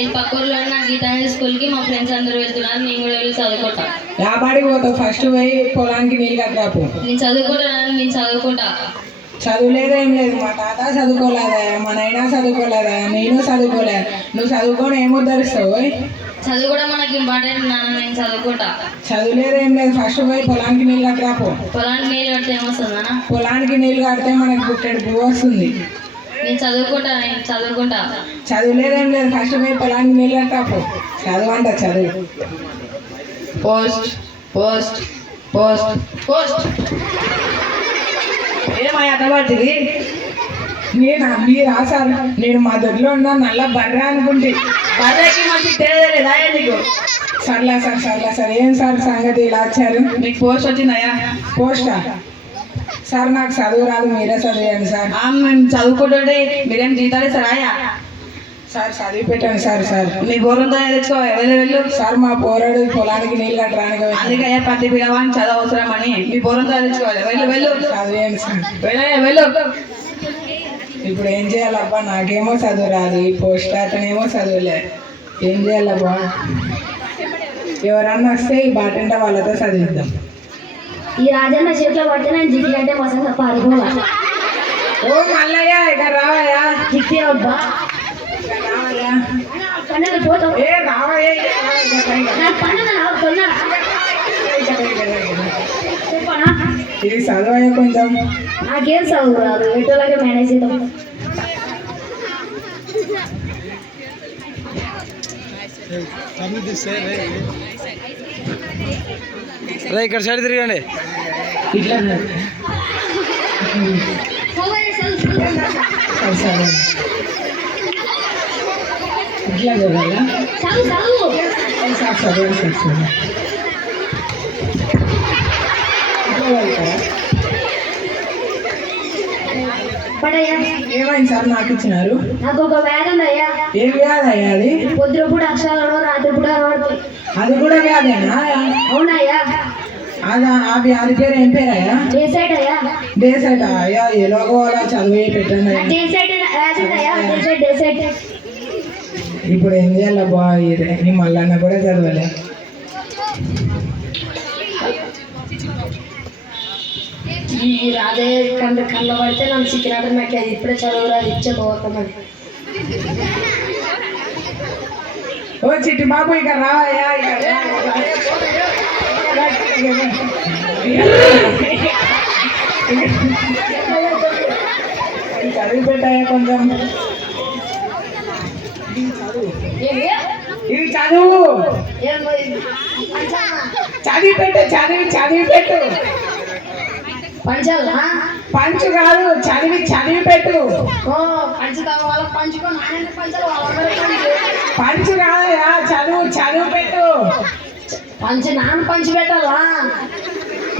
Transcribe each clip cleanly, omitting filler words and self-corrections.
ఇది పక్కూరులో ఉన్న గీతాంజలి స్కూల్కి మా ఫ్రెండ్స్ అందరూ వెళ్తున్నారు, నేను కూడా వెళ్ళి చదువుకుంటా. యాబాడికి పోతావు, ఫస్ట్ పోయి పొలానికి నీళ్ళు కట్టరాపు. నేను చదువుకుంటాను, నేను చదువుకుంటా. చదువులేదా ఏం లేదు, మా తాత చదువుకోలేదా, మా నైనా చదువుకోలేదా, నేను చదువుకోలేదు. నువ్వు చదువుకొని ఏముద్ధరిస్తావు? చదువు కూడా మనకి ఇంపార్టెంట్ నాన్న, నేను చదువుకుంటా. చదువులేదా ఏం లేదు, ఫస్ట్ పోయి పొలానికి నీళ్ళు కట్టరాపు. పొలానికి నీళ్ళు కడితే ఏమొస్తుందన్నా? పొలానికి నీళ్ళు కడితే మనకి బుట్టెడు పువ్వు వస్తుంది. నేను చదువుకుంటా, నేను చదువుకుంటా. చదువులేదేం లేదు, ఫస్ట్ పోయి పొలానికి నీళ్ళు కట్టరాపు. చదువు అంట చదువు. పోస్ట్ పోస్ట్ పోస్ట్ పోస్ట్ ఏమయ్య అటబట్టిది? మీరు రాశారు, నేను మా దొడ్లో ఉన్నా నల్ల బర్రె అనుకుంటే. బర్రెకి మంచి తెలియదా నీకు? సర్లే సార్ ఏం సార్ సంగతి ఇలా వచ్చారు? నీకు పోస్ట్ వచ్చిందయ్యా? పోస్టా సార్? నాకు చదువు రాదు, మీరే చదివాను సార్. మేము చదువుకుంటుంటే మీరేం జీతాలు ఇస్తారాయా? సార్ చదివి పెట్టండి సార్. నీ గోరంతో తెచ్చుకో, వెళ్ళు. సార్ మా పోరాడు పొలానికి నీళ్ళు కట్టడానికి అందుకే ప్రతి పిల్లవాడిని చదువు అవసరమని మీ గోరంతో తెచ్చుకోవాలి. వెళ్ళు చదివేయండి సార్. వెళ్ళు. ఇప్పుడు ఏం చేయాలబ్బా? నాకేమో చదువు రాదు, ఈ పోస్ట్ అతనేమో చదువులే. ఏం చేయాలబ్బా? ఎవరన్నా వస్తే ఈ బాటంటే వాళ్ళతో చదివిద్దాం. ఈ రాజన్న చేతిలో పడితే నేను జిట్టి అంటే మసంత పారిపోవాలి. ఓ మల్లయ్య, ఇక్కడ రావయ్యా. జిట్టి అబ్బా రావయ్యా. పండుగ పోతావు. ఏ రావయ్యా. నాకు పండుగ కొన్నా చెప్పనా? ఇది చదవయ్యా కొంచెం. నాకేం చదువు రాదు, ఎటోలాగే మేనేజ్ చేద్దాం. ఇక్కడ సైడ్ తిరగండి. ఇట్లా సరే ఇట్లా చదవాలా? చదువు. పడయ్యా. ఏమైంది సార్ నాకు ఇచ్చినారు? నాకు ఒక వ్యాధి ఉందయ్యా. ఏం వ్యాధి అది? పొద్దునప్పుడు అక్షరాలు, రాత్రి కూడా కనబడుతుంది. అది కూడా వ్యాధేనా? అవునయ్యా. ఆ వ్యాధి పేరు ఏం పేరయ్యా? డేసైట్ అయ్యా. డేసైట్ అయ్యా? ఎలాగో అలా చదివి పెట్టండి. డేసైట్ యాసిడ్ అయ్యా. డేసైట్. ఇప్పుడు ఏం చేయాలబ్బా? ఈ మల్లన్న కూడా చదవలే. ఈ రాధే కళ్ళ పడితే నన్ను సిక్కినాడు. నాకు అది ఇప్పుడే చదువు రాదు, ఇచ్చే పోతామని. ఓ చిట్టి బాబు, ఇక రావయ్యా. చదివి పెట్టాయా కొంచెం? ఇది చదువు. చదివి పెట్టు. పంచాలా? పంచు కాదు, చదివి పెట్టు. ఓ పంచు కావాలి, పంచుకో. నాన్న పంచాలి, వాళ్ళందరూ పంచు కాదయా, చదువు పెట్టు. పంచు నాన్న పంచి పెట్టాలా?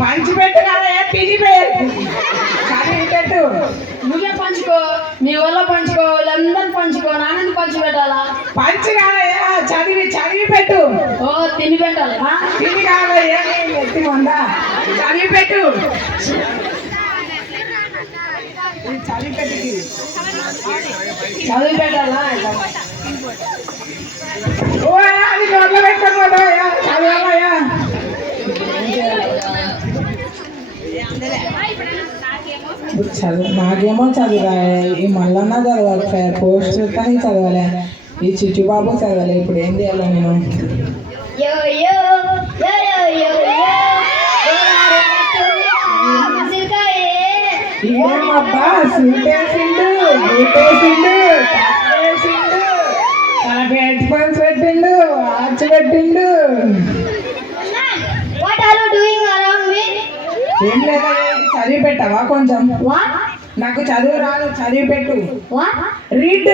పంచి పెట్టు కాదయా, పిలి పెట్టు. చదివి పెట్టు. నువ్వే పంచుకో, నీ వల్ల పంచుకో, వీళ్ళందరూ పంచుకో. నాన్నని పంచి పెట్టాలా? పంచి కాదయా, చదివి పెట్టు. ఓ తిని పెట్టాలా? తిని కాదయ్యా, ఎత్తి ఉందా? చదివి పెట్టు. చదివి పెట్టాలా? ఓ అది నోట్లో పెట్టుకోపోతావయ్యా, చదవాలయ్యా. నాకేమో చదువురా. ఈ మల్లన్న చదవాలి, పోస్ట్ కానీ చదవాలి, ఈ చిట్టుబాబు చదవాలి. ఇప్పుడు ఏం చేయాలి నేను? ఇదేమబ్బా, సూటేసిండు, బూటేసిండు, వేసిండు, తనకి హెడ్ ఫోన్స్ పెట్టిండు, వాచ్ పెట్టిండు. ఏం లేదా, చదివి పెట్టవా కొంచెం? నాకు చదువు రాదు, చదివి పెట్టు. రీడ్.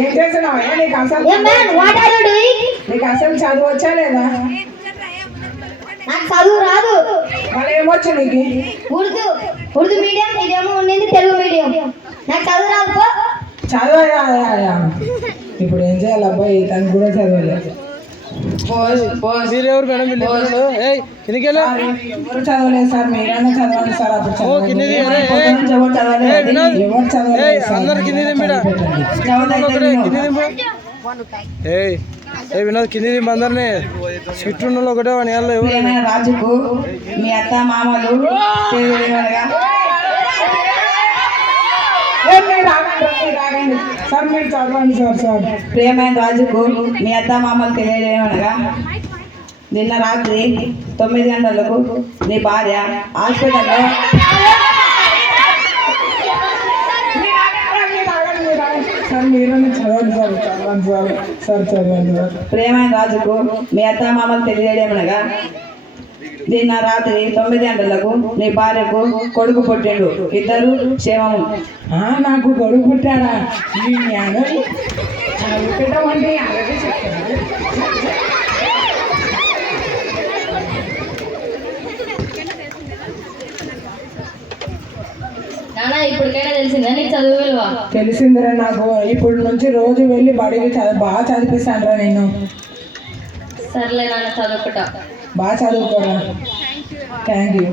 ఏం చేస్తున్నావు? నీకు అసలు చదువు వచ్చా లేదా? నాకు చదువు రాదు. మరి ఏమొచ్చు నీకు? ఉర్దూ మీడియం, ఇదేమో ఉండింది తెలుగు మీడియం. నాకు చదువు రాదు. చదవయా ఇప్పుడు ఏం చేయాలి అబ్బాయి తనకు కూడా చదవలేదు. పోస్ట్ పోస్ట్ మీరు ఎవరు మేడం వీళ్ళు ఇప్పుడు? ఏయ్ కిందికి వెళ్ళు. ఎవరు చదవలేదు సార్, మీరైనా చదవండి సార్. అప్పుడు ఓ కిందిది చదవండి. ఏయ్, నుంచి ఎవరు చదవలేదు. ఏయ్, వినోద్. ఎవరు చదవలేదు ఏయ్, సార్, అందరు కింది దింపిడా. చదవలేదు. కింది దింపు. ఏయ్ ఏ వినోద్ కింది దింపు అందరినీ. స్విట్ ఉన్న ఒకటే వాని వాళ్ళు ఎవరు? ప్రియమైన రాజుకు మీ అత్త మామలు తెలియజేయమనగా సార్ మీరు చదవండి సార్. ప్రియమైన రాజుకు మీ అత్త మామలు తెలియజేయమనగా నిన్న రాత్రి 9 గంటలకు నీ భార్య హాస్పిటల్లో సార్ మీరైనా చదవండి సార్ చదవండి సార్. ప్రియమైన రాజుకు మీ అత్త మామలు తెలియజేయమనగా నిన్న రాత్రి 9 గంటలకు నీ భార్యకు కొడుకు పుట్టిండు, ఇద్దరు క్షేమము. నాకు కొడుకు పుట్టాడా? ఈ జ్ఞానం చదువుకుంటామంటే అలాగే చెప్తాను. నాన్న ఇప్పటికైనా తెలిసిందా నీకు చదువు విలువ? తెలిసిందిరా నాకు. ఇప్పుడు నుంచి రోజు వెళ్ళి బడికి బాగా చదివిస్తానురా నేను. సర్లే నాన్న చదువుకుంటా. బాగా చదువుకోరా. Thank you.